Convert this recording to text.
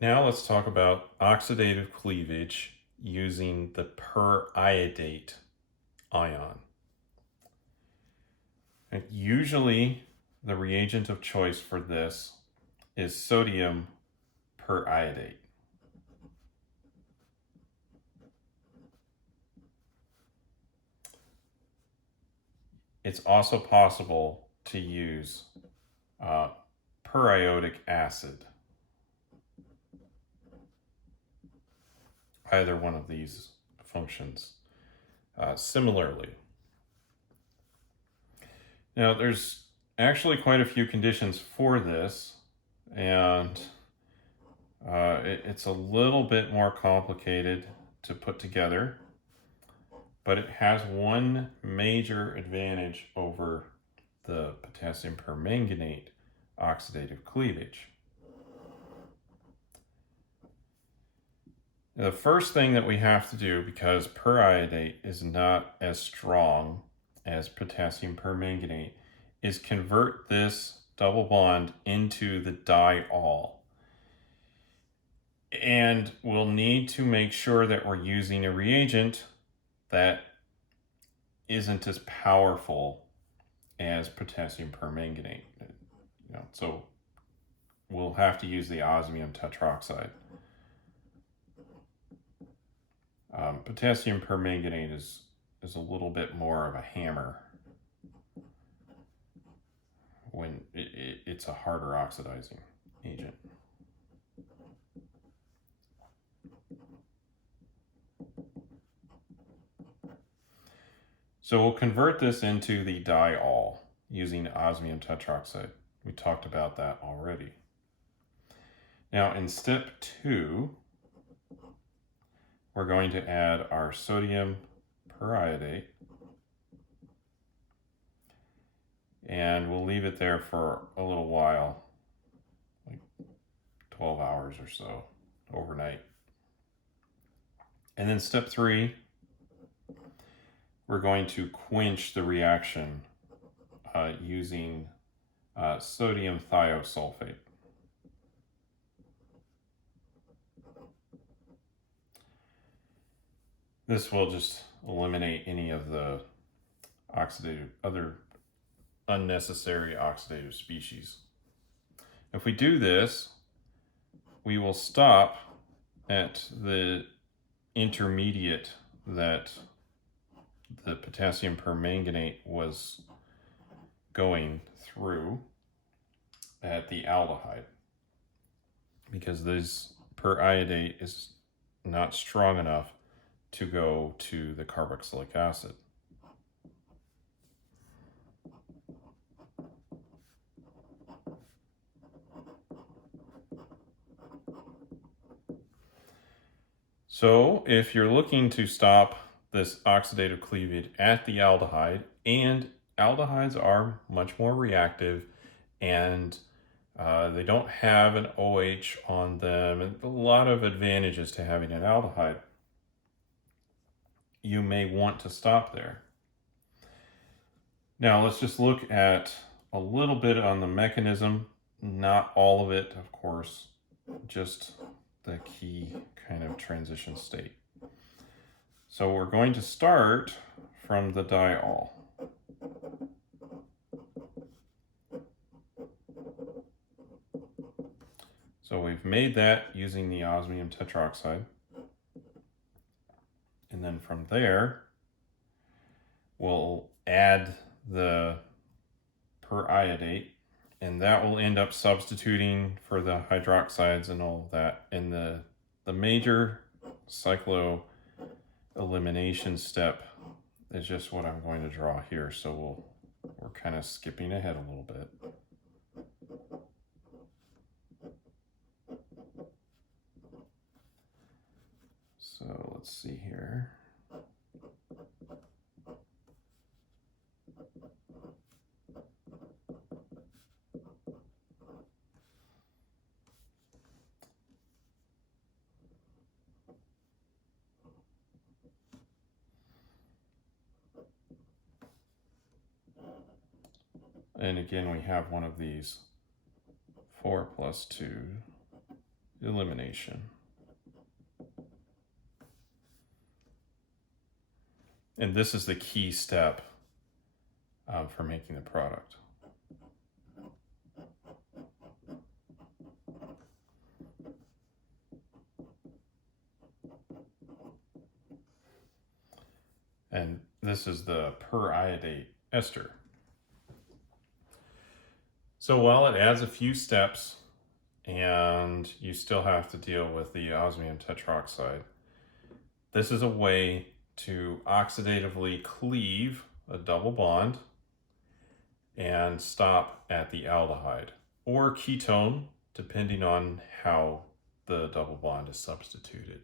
Now let's talk about oxidative cleavage using the periodate ion. And usually the reagent of choice for this is sodium periodate. It's also possible to use periodic acid. Either one of these functions similarly. Now, there's actually quite a few conditions for this, and it's a little bit more complicated to put together, but it has one major advantage over the potassium permanganate oxidative cleavage. The first thing that we have to do, because periodate is not as strong as potassium permanganate, is convert this double bond into the diol. And we'll need to make sure that we're using a reagent that isn't as powerful as potassium permanganate. So we'll have to use the osmium tetroxide. Potassium permanganate is a little bit more of a hammer when it's a harder oxidizing agent. So we'll convert this into the diol using osmium tetroxide. We talked about that already. Now in step 2, we're going to add our sodium periodate, and we'll leave it there for a little while, like 12 hours or so, overnight. And then step 3, we're going to quench the reaction using sodium thiosulfate. This will just eliminate any of the other unnecessary oxidative species. If we do this, we will stop at the intermediate that the potassium permanganate was going through at the aldehyde, because this periodate is not strong enough to go to the carboxylic acid. So if you're looking to stop this oxidative cleavage at the aldehyde, and aldehydes are much more reactive, and they don't have an OH on them, and a lot of advantages to having an aldehyde, you may want to stop there. Now let's just look at a little bit on the mechanism, not all of it, of course, just the key kind of transition state. So we're going to start from the diol. So we've made that using the osmium tetroxide. And then from there, we'll add the periodate, and that will end up substituting for the hydroxides and all of that. And the major cyclo elimination step is just what I'm going to draw here. So we're kind of skipping ahead a little bit. So let's see here. And again, we have one of these 4 + 2 elimination. And this is the key step for making the product. And this is the periodate ester. So while it adds a few steps and you still have to deal with the osmium tetroxide, this is a way to oxidatively cleave a double bond and stop at the aldehyde or ketone, depending on how the double bond is substituted.